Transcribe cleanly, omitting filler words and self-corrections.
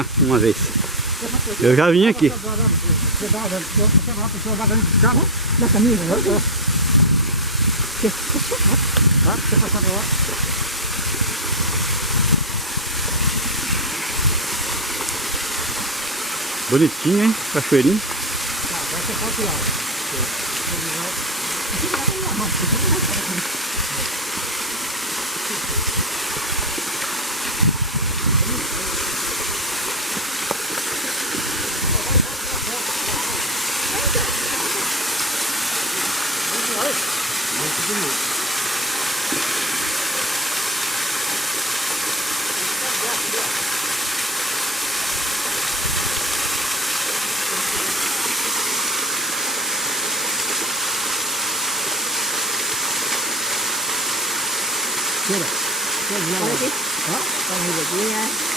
Já, uma vez. Eu já vim aqui. Na camisa, né? Bonitinho, hein? Cachoeirinho. Olha aqui. Ó, tá aqui, né?